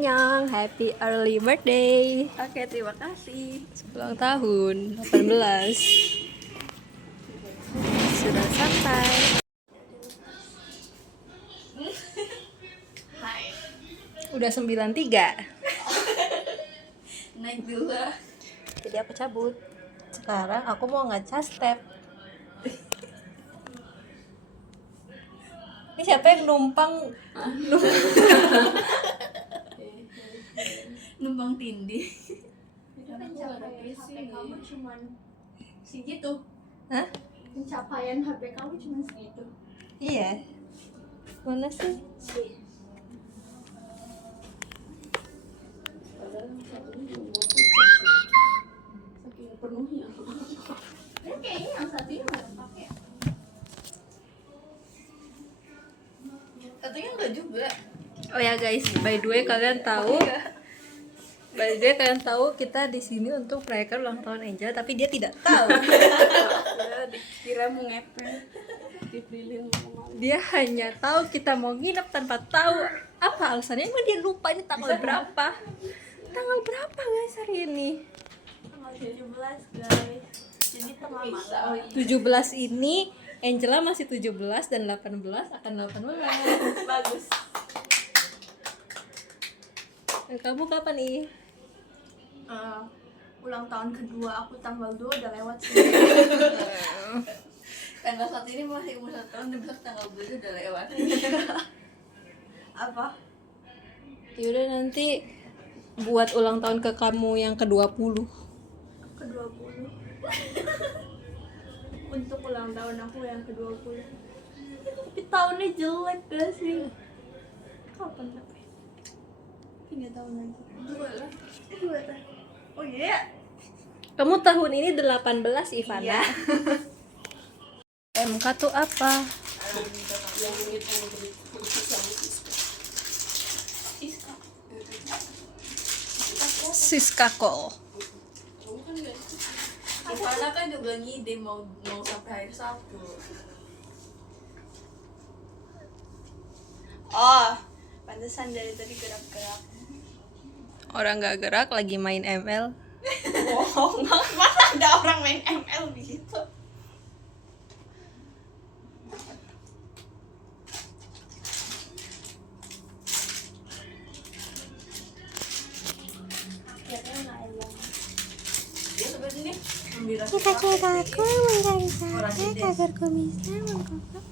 Annyeong, happy early birthday. Oke, terima kasih. Ulang tahun 18. Sudah sampai. Hai. Udah 93. Naik dulu. Jadi aku cabut. Sekarang aku mau ngecas step. Ini siapa yang numpang? Numpang tindih. Pencapaian HP kamu cuman segitu. Hah? Pencapaian HP kamu cuman segitu. Iya. Mana sih? Saking penuhnya. Ya kayaknya yang satu ini nggak pakai. Katanya enggak juga. Oh ya guys, by the way kalian tahu? By the way kalian tahu kita di sini untuk merayakan ulang tahun Angel, tapi dia tidak tahu. Ya, dikira mau ngepet. Dipilih ngomong. Dia hanya tahu kita mau nginep tanpa tahu apa alasannya. Emang dia lupa ini tanggal berapa? Tanggal berapa guys hari ini? Tanggal 17 guys. Jadi tengah malam. 17 ini Angela masih 17 dan 18 akan 18. Bagus. Dan kamu kapan nih? Ulang tahun kedua aku tanggal 2 udah lewat sih. Tanggal 1 ini masih umur 1 tahun, dan besok tanggal 2 udah lewat. Apa? Yaudah nanti buat ulang tahun ke kamu yang ke-20. Ke-20. Untuk ulang tahun aku yang ke-20. Tapi tahunnya jelek gak sih? Kapan tapi? 3 tahun lagi. 2 lah. 2 tahun. Oh iya. Kamu tahun ini 18 Ivana. Iya. MK tuh apa? Yang ingin Android sama Siska. Siskako. Kamu kan enggak. Ivana kan juga ngide mau sampai hari Sabtu. Oh, pantesan dari tadi gerak-gerak. Orang gak gerak lagi main ML. Bohong, mana ada orang main ML gitu. Dia sebenarnya gembira Cita-citaku mencari Orang sahabat Indes. agar ku bisa mengungkap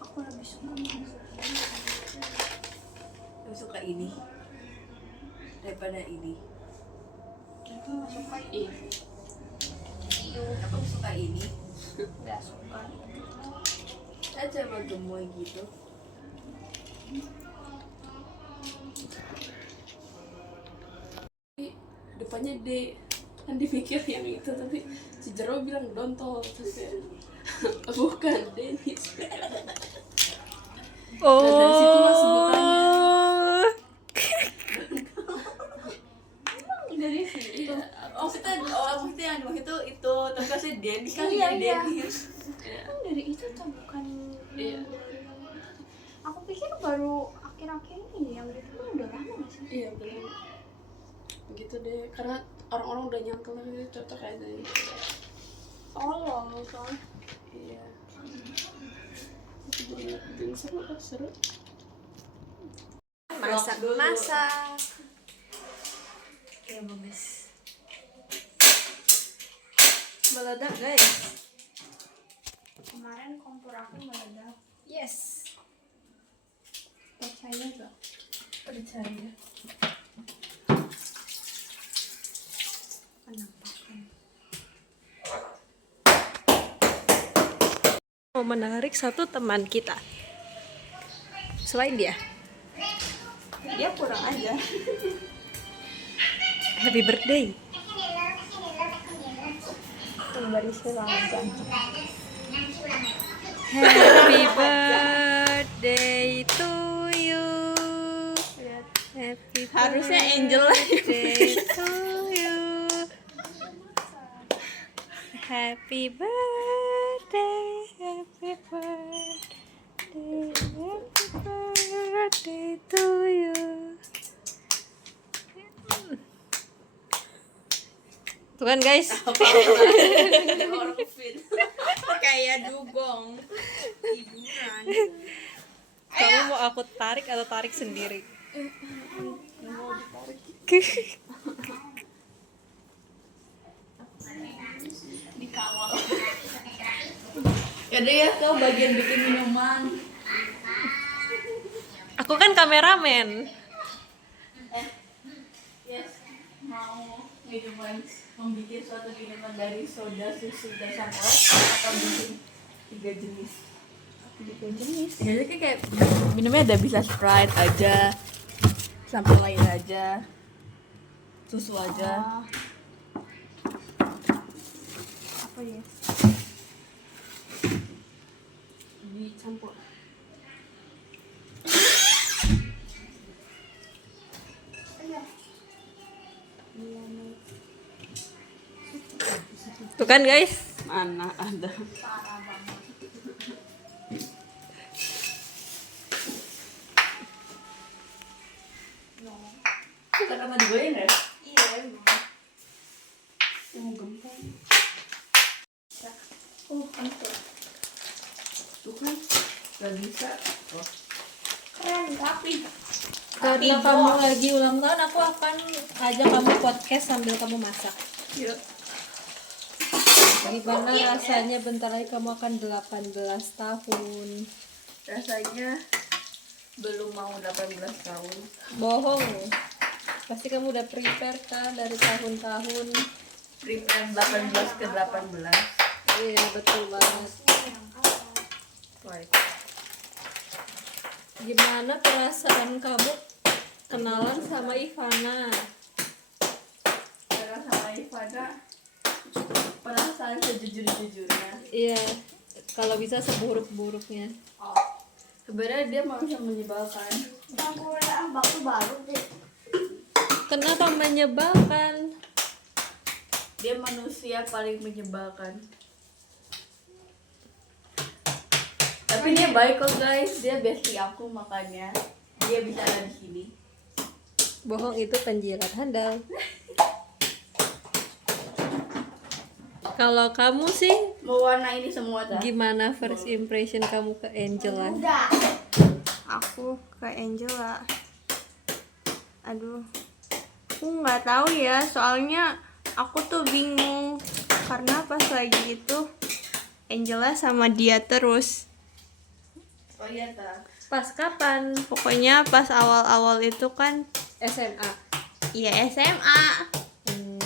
Aku lebih suka Aku suka ini daripada ini. aku nggak suka ini. Aku suka ini. Nggak suka. Aja mah gemoy gitu. Depannya D, kan dipikir yang itu, tapi si Jero bilang dontol, terus ya bukan Dennis. dari situlah sebutannya. Dari sini. Iya, maksudnya yang dimaksud itu, tapi kasih Dennis kan Iya, jadi iya. Dennis. Iya. Kan dari itu tuh bukan. Iya. Aku pikir baru akhir-akhir ini yang gitu kan udah lama nggak sih? Iya benar. Begitu deh, karena orang-orang udah nyangkul ini cocok kayak dari. Tolong, soalnya. Iya. Itu jadi seru. Masak. Oke, bagus. Meledak guys. Kemarin kompor aku meledak. Yes. Percaya gak? Percaya. Penampakan. Mau menarik satu teman kita. Selain dia. Dia kurang aja. Happy birthday. Tuh. berisi ranjang. Happy birthday to you. Happy Harusnya Angel birthday to you. Happy birthday, happy birthday, happy birthday to you. Tuh kan guys, Kayak dugong tiduran. kamu mau aku tarik atau tarik sendiri? Dikawal. Yaudah ya, kau bagian bikin minuman. Aku kan kameramen. Yes, mau nyobain membuat suatu minuman dari soda, susu, dan coklat atau bikin 3 jenis. 3 jenis. Jadi kayak minumnya ada bisa Sprite aja, sampai lain aja, susu aja. Apa ya? Dicampur. Tuh kan guys, Mana ada. Karena digoyang ya? Iya, emang. Gempeng. Oh, antuk. Tuh kan. Gak bisa. Oh. Keren, tapi karena kamu lagi ulang tahun, aku akan ajak kamu podcast sambil kamu masak. Yuk. Gimana rasanya bentar lagi kamu akan 18 tahun? Rasanya belum mau 18 tahun. Bohong. Pasti kamu udah prepare kan dari tahun-tahun. Prepare 18 ke 18. Iya, betul banget. Right. Gimana perasaan kamu kenalan sama Ivana? Karena sama Ivana perasaan sejujur-jujurnya. Iya, kalau bisa seburuk-buruknya. Sebenarnya dia manusia menyebalkan. Kenapa menyebalkan? Dia manusia paling menyebalkan. Tapi dia baik kok guys. Dia bestie aku, makanya dia bisa ada di sini. Bohong itu penjilat handal. Kalau kamu sih, Mewarna ini semua dah. gimana first impression kamu ke Angela? Aku ke Angela, aduh, aku nggak tahu ya, soalnya aku tuh bingung karena pas lagi itu Angela sama dia terus. Oh iya ta. Pas kapan? Pokoknya pas awal-awal itu kan, SMA. ya SMA.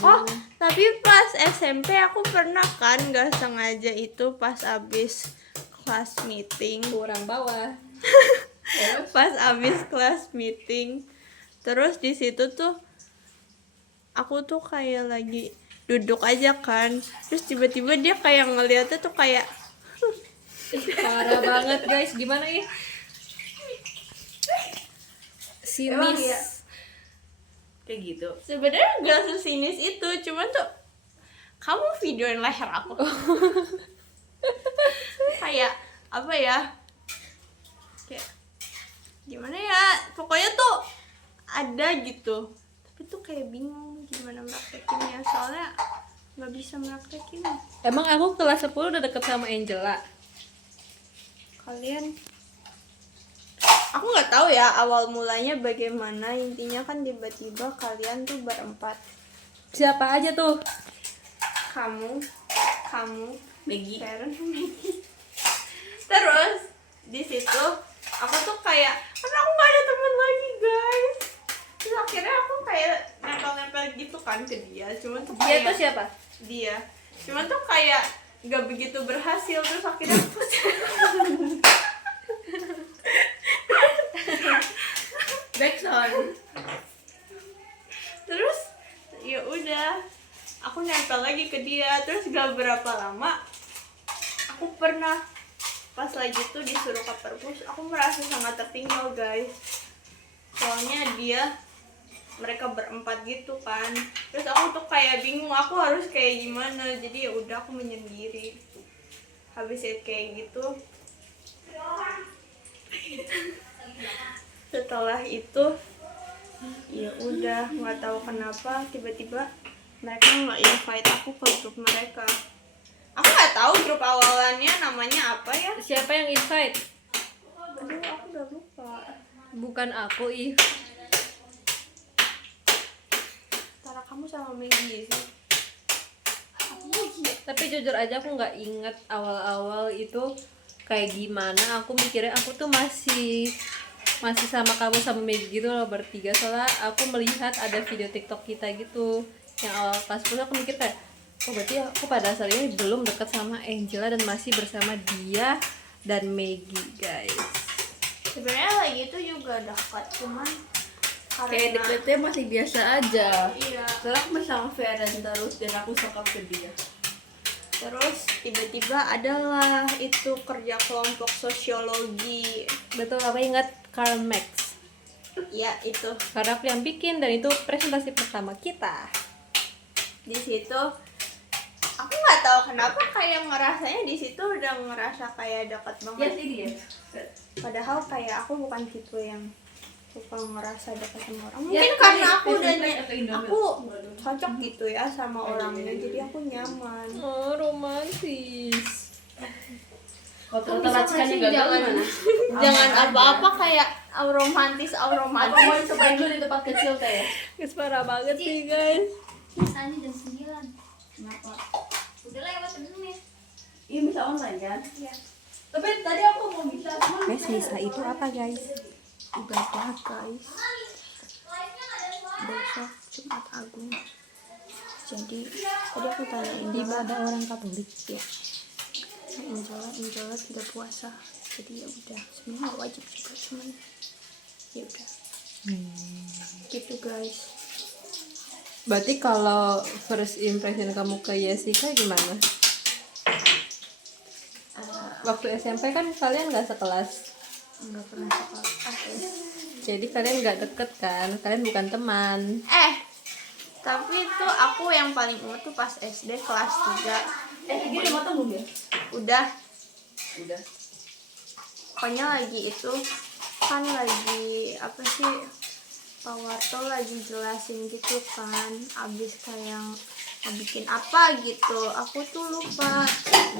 Oh, tapi pas SMP aku pernah kan nggak sengaja itu pas abis kelas meeting. Kurang bawah. Pas abis kelas meeting, terus di situ tuh aku tuh kayak lagi duduk aja kan, terus tiba-tiba dia kayak ngeliatnya tuh kayak Parah banget guys, gimana ya? Emang Sinis. iya? Kayak gitu. sebenarnya gak sesinis itu, cuman tuh kamu videoin leher aku. Kayak apa ya, kayak gimana ya, pokoknya tuh ada gitu, tapi tuh kayak bingung gimana praktekinnya, soalnya nggak bisa praktekin. Emang aku kelas 10 udah deket sama Angela. Kalian, aku nggak tahu ya awal mulanya bagaimana, intinya kan tiba-tiba kalian tuh berempat, Siapa aja tuh? kamu Maggie. Karen, Maggie. Terus di situ aku tuh kayak, karena aku nggak ada teman lagi guys, terus akhirnya aku kayak nempel-nempel gitu kan ke dia, cuman tuh Dia kayak tuh siapa? dia, cuman tuh kayak nggak begitu berhasil, terus akhirnya aku Backsound. terus ya udah aku nempel balik lagi ke dia. Terus gak berapa lama aku pernah pas lagi tuh disuruh ke perpus, aku merasa sangat tertinggal guys. Soalnya mereka berempat gitu kan. Terus aku tuh kayak bingung aku harus kayak gimana. Jadi ya udah aku menyendiri. Habis kayak gitu, setelah itu ya udah nggak tahu kenapa tiba-tiba mereka nggak invite aku ke grup mereka. Aku nggak tahu grup awalannya namanya apa ya. Siapa yang invite? Aduh, aku udah lupa. Bukan aku, Ih. Antara kamu sama Maggie sih. Tapi jujur aja aku nggak inget awal-awal itu kayak gimana. Aku mikirnya aku tuh masih sama kamu sama Maggie gitu loh, bertiga. Soalnya aku melihat ada video TikTok kita gitu yang awal kelas 10, aku mikir kayak, oh berarti aku pada dasarnya belum dekat sama Angela dan masih bersama dia dan Maggie, guys. Sebenarnya lagi itu juga dekat, cuman Kayak karena deketnya masih biasa aja. iya. Soalnya aku masih sama Feren terus dan aku sokap ke dia. Terus tiba-tiba adalah itu kerja kelompok sosiologi. Betul, aku ingat Karl Marx. Ya itu. Karena aku yang bikin dan itu presentasi pertama kita. Di situ aku nggak tahu kenapa kayak ngerasanya di situ udah ngerasa kayak dekat Ya banget. sih dia. Padahal kayak aku bukan tipe yang suka ngerasa dekat sama orang. Ya, Mungkin karena kayak aku udah SMP atau Indomie. aku cocok gitu ya sama orangnya, jadi aku nyaman. Oh, romantis. Kalau racikannya gagal gimana? Jangan apa-apa kayak romantis. Apa mau cobain dulu di tempat kecil teh ya? Guys, parah banget sih, guys. Misalnya jam 9. Kenapa? Udah lah lewat menit. Iya bisa online kan? Iya. Tapi tadi aku mau bisa cuman Guys, Nisa itu apa, guys? Ibadah guys. Besok Jumat Agung. Jadi tadi aku tanyain dia Ibadah orang Katolik. ya. Angela tidak puasa. Jadi ya udah, sebenarnya nggak wajib juga, cuman ya udah. Gitu guys. Berarti kalau first impression kamu ke Jessica gimana? Waktu SMP kan kalian nggak sekelas, Nggak pernah sekolah. jadi kalian nggak deket kan? Kalian bukan teman. Tapi itu aku yang paling inget tuh pas SD kelas 3. dia udah matang belum ya? Udah, Udah. pokoknya lagi itu kan lagi apa sih, Pak Warto lagi jelasin gitu kan, abis kayak bikin apa gitu, aku tuh lupa.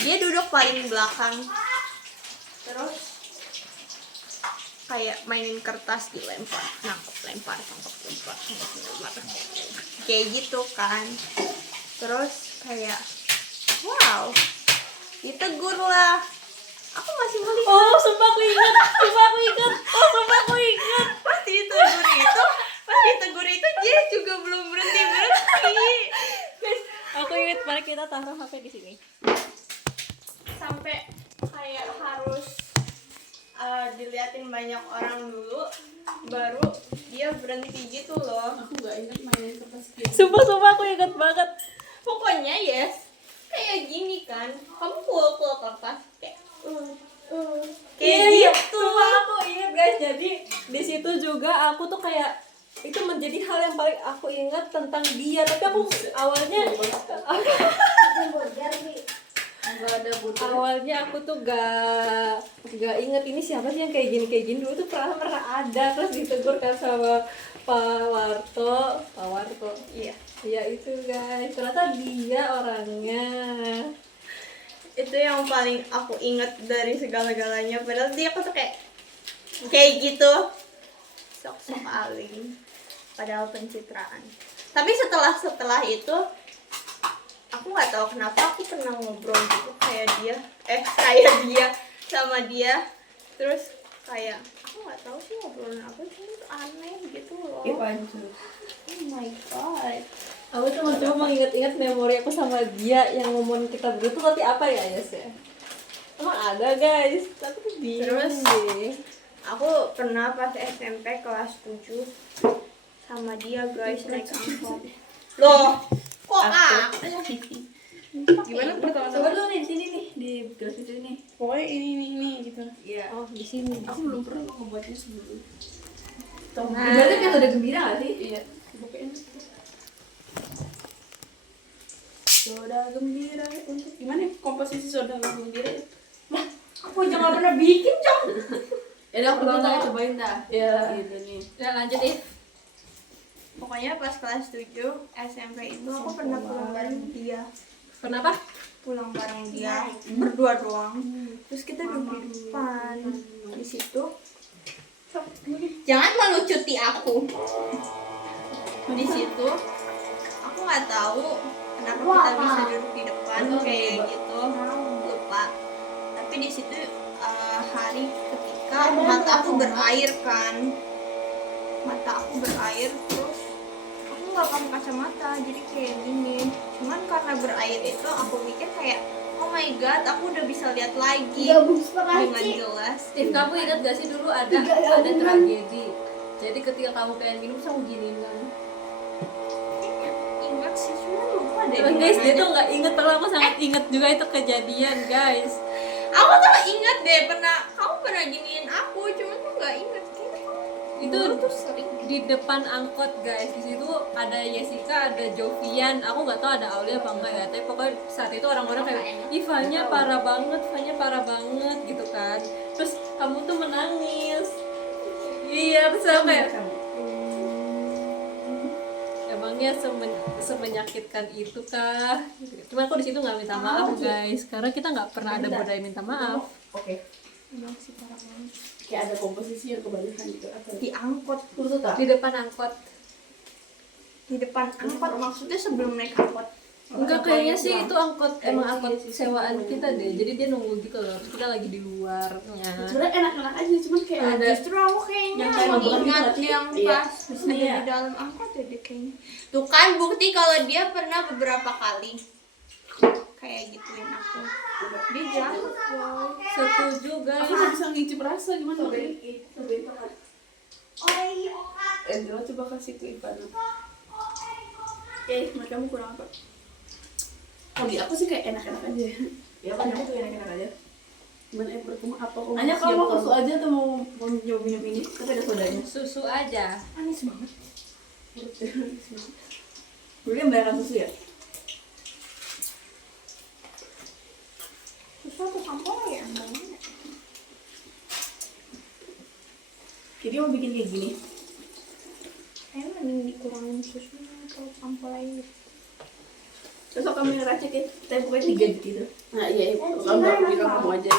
Dia duduk paling belakang, terus kayak mainin kertas dilempar, nangkep lempar, tangkap lempar, kayak gitu kan. Terus kayak wow, ditegur lah. Aku masih melihat. Oh, sumpah aku ingat. Pas ditegur itu dia juga belum berhenti. Guys, aku ingat mari kita taruh HP di sini. Sampai kayak harus diliatin banyak orang dulu baru dia berhenti gitu loh. Aku nggak ingat mainin kertas gitu. Sumpah aku ingat banget. Pokoknya yes, kayak gini kan, kamu pukul kertas kayak kayak gitu. Sumpah aku ingat, guys. Jadi di situ juga aku tuh kayak itu menjadi hal yang paling aku ingat tentang dia. Tapi aku awalnya aku tuh gak inget ini siapa sih yang kayak gini dulu tuh pernah ada, terus ditegur kan sama Pak Warto. Iya itu guys, ternyata dia orangnya. Itu yang paling aku ingat dari segala-galanya. Padahal dia aku tuh kayak gitu, sok-sok aling, padahal pencitraan. Tapi setelah itu aku nggak tahu kenapa aku pernah ngobrol gitu kayak dia sama dia. Terus kayak aku nggak tahu sih ngobrolin apa, cuma itu aneh gitu loh. Iya pancu. Oh my god. Aku tuh mencoba mengingat-ingat memori aku sama dia yang ngomongin kita berdua tuh nanti apa ya Yes ya? Emang ada guys, tapi tuh bingung Terus deh. aku pernah pas SMP kelas 7 sama dia guys naik angkot. Loh, Kok aku? Gimana pertama? Coba dulu nih di sini nih, di gelas itu nih. Pokoknya ini gitu. Iya. Oh, di sini. Aku belum pernah ngebuatnya sebelum. Berarti kan udah gembira gak sih? Iya. Pokoknya soda gembira untuk gimana ya? Komposisi soda gembira ya? Aku jangan pernah bikin, Cong. Ya udah aku tanya cobain dah. Ya. Gitu nih. Ya lanjut If. Pokoknya pas kelas 7 SMP itu aku pernah pulang bareng dia. Kenapa? Pulang bareng dia berdua doang. Terus kita duduk di depan. Di situ jangan melucuti aku. Di situ aku nggak tahu kenapa kita bisa duduk di depan kayak gitu, lupa. Tapi di situ hari ketika mata aku berair kan, mata aku berair, terus aku nggak pakai kacamata jadi kayak gini. Cuman karena berair itu aku mikir kayak oh my god, aku udah bisa lihat lagi dengan jelas. If, kamu ingat gak sih dulu ada tragedi. Jadi ketika kamu pengen minum, terus aku giniin kan. Ingat sih, cuma lupa deh. Terus guys, dia gimana. tuh nggak inget, padahal aku sangat inget juga itu kejadian guys. Aku tuh ingat deh kamu pernah giniin aku, cuma tuh nggak ingat. Itu tuh sering. di depan angkot guys. Di situ ada Jessica, ada Jovian. Aku nggak tahu ada Aulia apa enggak ya. Tapi pokoknya saat itu orang-orang kayak Ivanya parah banget gitu kan. Terus kamu tuh menangis. Iya, terus aku kayak emangnya semenyakitkan itu kah? Cuma aku di situ nggak minta maaf guys, karena kita nggak pernah ada budaya minta maaf. Oke. Kayak ada komposisi yang kebanyakan gitu atau Di angkot, tuh tak? Di depan angkot. di depan angkot maksudnya sebelum naik angkot. Enggak, kayaknya sih itu angkot, emang angkot sewaan kita deh. Jadi dia nunggu gitu loh, terus kita lagi di luarnya. Sebenarnya enak-enak aja, cuman kayak ada Justru aku kayaknya yang kayak mageran gitu ingat nggak sih? yang Iya. pas ada di dalam angkot ya dia kayaknya. Tuh kan bukti kalau dia pernah beberapa kali kayak gituin aku. Dia jahat loh. Setuju guys. aku nggak bisa ngicip rasa gimana nih? Angela coba kasih ke Ivana. Menurut kamu kurang apa? Bagi aku sih kayak enak-enak aja. Ya kan aku tuh enak-enak aja. Gimana berkumah apa? Hanya kalau mau susu aja atau mau nyoba minum ini, tapi ada sodanya. Susu aja. Manis banget. Dulu yang bayarkan susu ya? Susu atau sampel ya? Jadi mau bikin kayak gini. Kayaknya mending dikurangin susunya atau sampel aja. Terus kamu yang racik ya, tapi pokoknya 3 gitu. Nah iya, kalau nggak bilang kamu aja.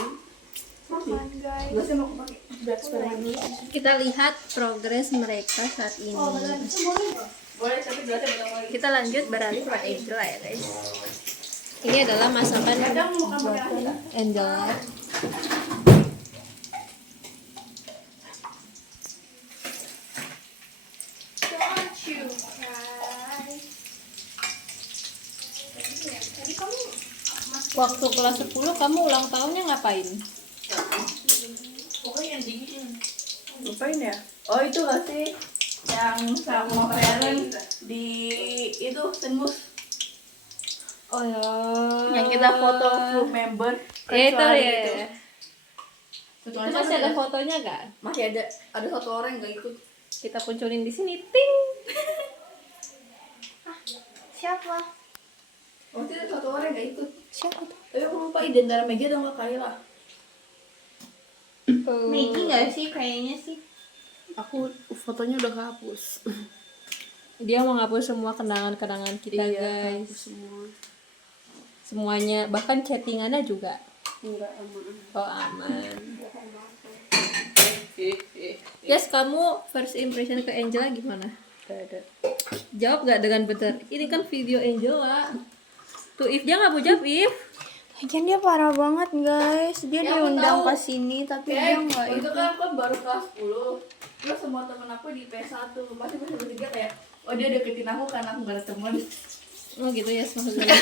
Makan guys. Gue sih mau pakai Bereksperimen dulu. Kita lihat progres mereka saat ini. boleh, tapi berarti bakal lagi. Kita lanjut beralih ke Angela ya guys. Ini adalah masakan Kadang mau makan pakai aja. Angela. Don't you cry. Tadi kamu Waktu kelas 10 kamu ulang tahunnya ngapain? Pokoknya yang dingin. Lupain ya? Oh itu gak sih? Yang sama parent di itu Senmus. Oh ya. Yang kita foto full member. Ya itu kecuali ya. itu. Itu Kecuali masih ada satu- fotonya gak? Masih ada satu orang yang gak ikut. Kita kunculin di sini. Ting. siapa? Waktu itu ada satu orang yang gak ikut. Siapa tuh? Tapi aku lupa ide antara Mega atau nggak Kayla. Maggie nggak sih? Kayaknya sih. Aku fotonya udah kehapus. Dia mau ngapus semua kenangan-kenangan kita guys. Kehapus semua. Semuanya, bahkan chattingannya juga. Enggak aman. Oh aman. Yes, kamu first impression ke Angela gimana? Gak ada. Jawab gak dengan benar? Ini kan video Angela. Tuh If, dia gak mau jawab If. Lagian dia parah banget guys. Dia Ya, aku diundang tahu. ke sini tapi dia nggak itu ikut. kan aku baru kelas 10. Terus semua temen aku di PS1 pasti pas bertiga kayak oh dia deketin aku karena aku gak ada temen. Oh gitu ya, maksudnya.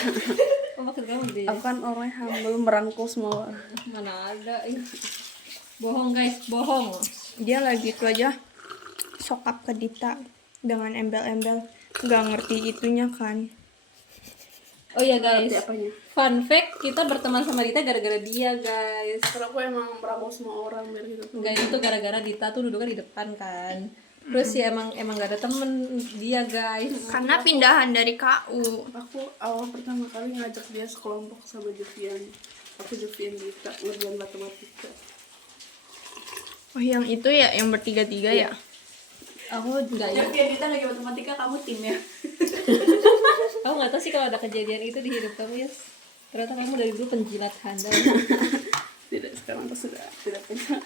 Oh maksud kamu gitu ya? Aku kan orangnya humble, merangkul semua orang. Mana ada. Bohong guys, bohong. Dia lagi itu aja sokap ke Dita dengan embel-embel. Nggak ngerti itunya kan. Oh ya guys, Ngerti apanya? fun fact, kita berteman sama Dita gara-gara dia guys. Karena aku emang merangkul semua orang biar gitu. Enggak, itu gara-gara Dita tuh duduknya di depan kan. Terus ya emang gak ada temen dia guys. Karena pindahan dari KU. Aku awal pertama kali ngajak dia sekelompok sama Jovian. Aku Jovian Dita ngerjain matematika. Oh yang itu ya, yang bertiga-tiga ya? Aku enggak ya. Tapi kita lagi matematika, kamu tim ya. Aku nggak tahu sih kalau ada kejadian itu di hidup kamu ya. Ternyata kamu dari dulu penjilat handal. Tidak, sekarang aku sudah tidak punya.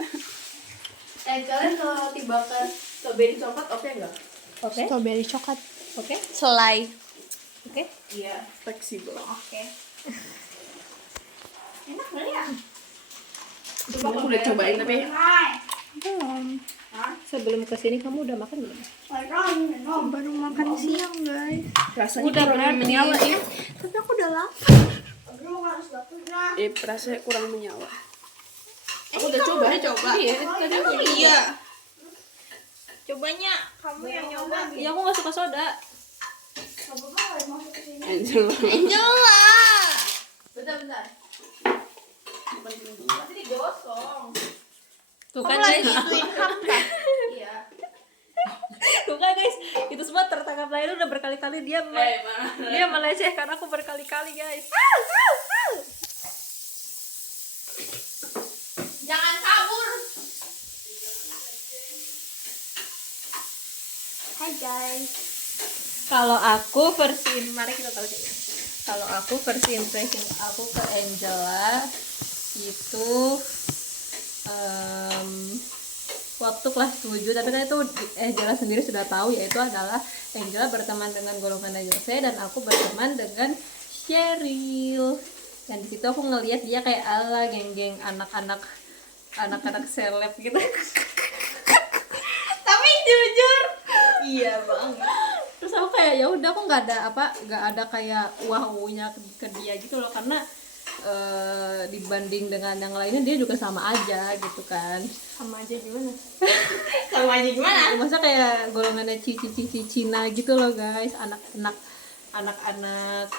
Kalian kalau roti bakar strawberry coklat oke nggak? Oke, Strawberry coklat. oke, Selai. oke. Iya. Fleksibel. Oke. Enak kali ya? Aku udah cobain tapi Belum. Sebelum kesini kamu udah makan belum? Baru makan siang guys. rasanya Udah kurang berarti. menyala ya. Tapi aku udah lapar. Rasanya kurang menyala. Aku udah coba. Udah coba. Iya, tadi aku Iya. Cobanya kamu yang nyoba. Ya aku nggak suka soda. Angel. Angela. Bentar. Nanti digosong. Tuh Kamu kan lagi guys, ituin hamka. Iya. tuh kan guys, itu semua tertangkap layar udah berkali-kali dia dia melecehkan aku berkali-kali guys. Jangan kabur. Hai guys. Kalau aku versi mari kita tahu sih. Kalau aku versi impression aku ke Angela itu waktu kelas 7, tapi kan itu Angela sendiri sudah tahu, yaitu adalah Angela berteman dengan golongan Jose dan aku berteman dengan Cheryl. Dan di situ aku ngelihat dia kayak ala geng-geng anak-anak seleb gitu. Tapi jujur. Iya banget. Terus aku kayak ya udah, aku nggak ada kayak wow-nya ke dia gitu loh, karena dibanding dengan yang lainnya dia juga sama aja gitu kan. Sama aja gimana? Sama aja gimana? Masa kayak golongannya cici Cina gitu loh guys, anak-anak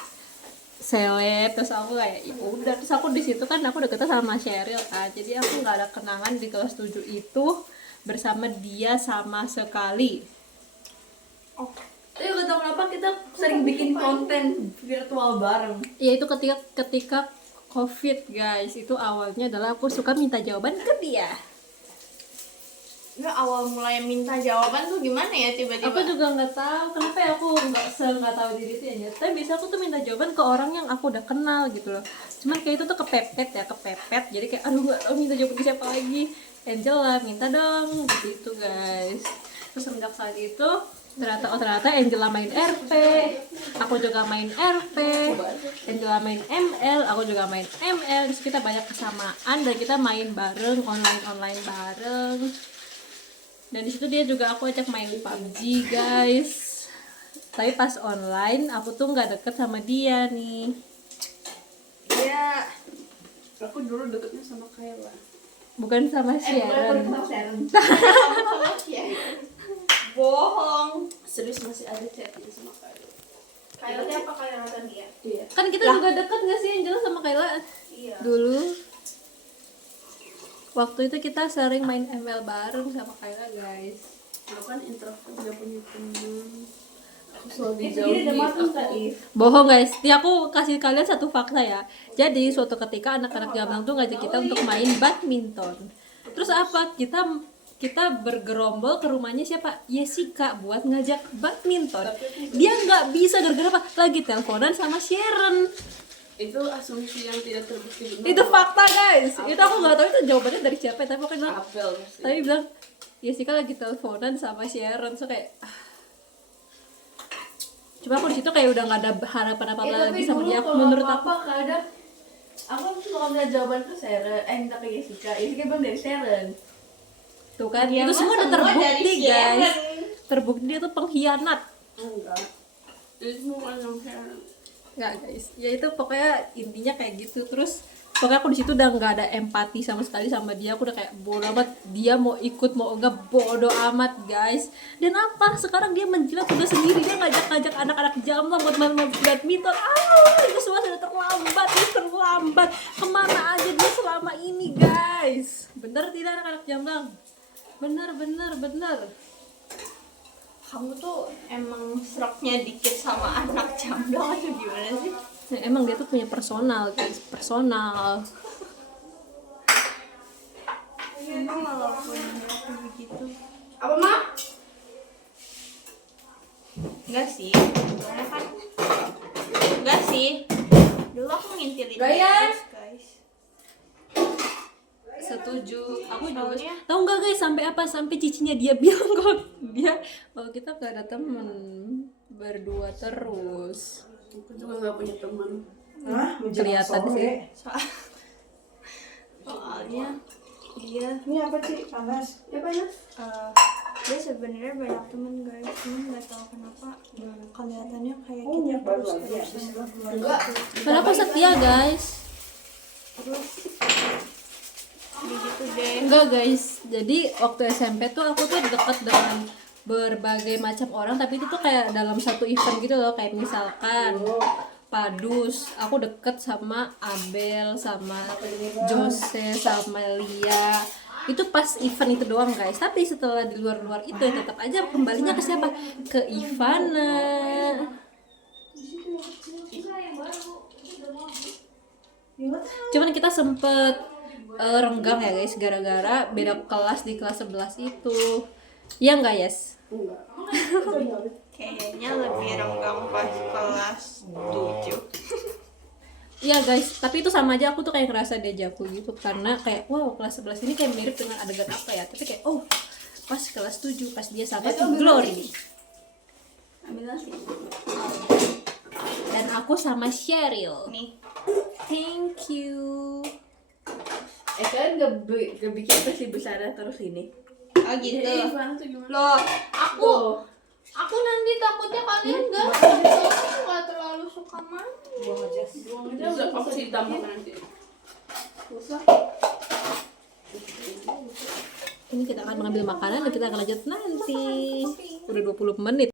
seleb. Terus aku kayak ya udah, terus aku di situ kan aku deket sama Cheryl kan, jadi aku nggak ada kenangan di kelas 7 itu bersama dia sama sekali. Tapi gak tau kenapa kita sering bikin konten virtual bareng. Ya itu ketika COVID guys, itu awalnya adalah aku suka minta jawaban ke dia. Nggak, awal mulai minta jawaban tuh gimana ya tiba-tiba? Aku juga nggak tahu kenapa ya, aku nggak tahu diri itu ya. Tapi bisa aku tuh minta jawaban ke orang yang aku udah kenal gitu loh. Cuman kayak itu tuh kepepet. Jadi kayak aduh nggak tahu minta jawaban ke siapa lagi. Angela minta dong gitu guys. Terus semenjak saat itu ternyata Angela main RP, aku juga main RP, Angela main ML, aku juga main ML. Terus kita banyak kesamaan dan kita main bareng, online bareng. Dan di situ dia juga aku ajak main PUBG guys. Tapi pas online aku tuh nggak deket sama dia nih. Iya. Aku dulu deketnya sama Kayla. Bukan sama Sharon. Bohong. Serius masih ada chat itu sama Kayla. Kayak siapa kayak nonton dia? Iya. Kan kita juga deket nggak sih Angela sama Kayla? Iya. Dulu waktu itu kita sering main ML bareng sama Kayla guys. Aku kan introvert, gak punya teman. Aku selalu Sendiri dijauhi. udah matang Aku tadi. Bohong guys, ya aku kasih kalian satu fakta ya. Jadi suatu ketika anak-anak Gamblang tuh ngajak kita untuk main badminton. Terus apa? Kita bergerombol ke rumahnya siapa? Jessica buat ngajak badminton. Dia nggak bisa gara-gara apa? Lagi teleponan sama Sharon. Itu asumsi yang tidak terbukti benar. Itu fakta guys. Itu aku nggak tahu itu jawabannya dari siapa, tapi aku bilang, Apel pasti. tapi bilang Jessica lagi teleponan sama Sharon. So kayak cuma aku di situ kayak udah nggak ada harapan apa-apa lagi sama dia. Menurut aku kadang aku suka minta jawaban ke Sharon, minta ke Jessica bilang dari Sharon. tuh kan, Dia itu mah semua udah semua terbukti dari guys. Sharon. Terbukti dia tuh pengkhianat. Enggak. Itu bukan yang Kayla. Nggak guys, ya itu pokoknya intinya kayak gitu. Terus Pokoknya aku di situ udah nggak ada empati sama sekali sama dia. Aku udah kayak bodo amat, dia mau ikut mau enggak bodo amat guys. Dan apa sekarang dia menjilat udah sendiri, dia ngajak-ngajak anak-anak Jamblang buat main badminton. Itu semua sudah terlambat, itu terlambat. Kemana aja dia selama ini guys? Bener tidak anak-anak Jamblang? Bener. Kamu tuh emang seraknya dikit sama anak Jamblang atau gimana sih? Nah, emang dia tuh punya personal guys, personal. Emang walaupun aku begitu. Apa mak? Enggak sih, soalnya kan enggak sih. Dulu aku ngintilin dia Ryan! terus, guys. Setuju, aku juga. Soalnya- Tahu nggak guys sampai apa? Sampai cicinya dia bilang kalau kita gak ada temen, berdua terus. Aku juga nggak punya teman. Kelihatan sih. Soalnya dia Ini apa sih? Panas. Ya panas. dia sebenarnya banyak temen guys, cuman nggak tahu kenapa kelihatannya kayak Oh, kita yang baru terus aja. Enggak. Padahal aku setia guys. terus gitu deh. Enggak guys. Jadi waktu SMP tuh aku tuh dekat dengan berbagai macam orang, tapi itu tuh kayak dalam satu event gitu loh, kayak misalkan Padus, aku deket sama Abel, sama Jose, sama Lia. Itu pas event itu doang guys. Tapi setelah di luar-luar itu ya tetap aja kembalinya ke siapa? Ke Ivana. Cuman kita sempet renggang ya guys, gara-gara beda kelas di kelas 11 itu. Iya nggak Yes? Kayaknya lebih renggang pas kelas 7. Iya guys, tapi itu sama aja, aku tuh kayak ngerasa dejavu gitu. Karena kayak wow kelas 11 ini kayak mirip dengan adegan apa ya. Tapi kayak oh pas kelas 7 pas dia sama Glory. Ambil nasi. Dan aku sama Cheryl. Nih. Thank you. Kalian gak bikin versi besar terus ini? Oh gitu. Jadi Ivana tuh gimana? Loh, aku nanti takutnya kalian nggak terlalu suka mandi. Buang aja. Bisa aku sih tambahkan nanti. Usah. Ini kita akan mengambil makanan dan kita akan lanjut nanti. Udah 20 menit.